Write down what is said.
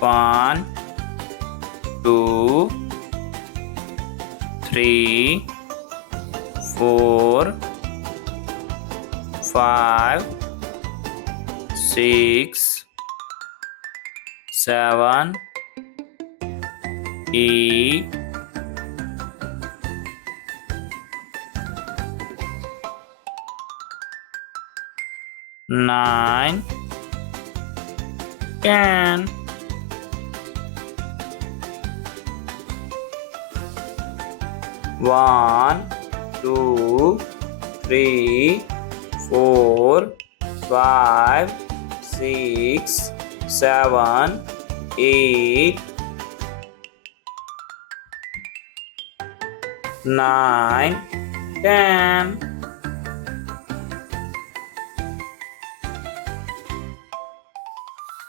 1, 2, 3, 4, 5, 6, 7, 8, 9, 10. 1, 2, 3, 4, 5, 6, 7, 8, 9, 10.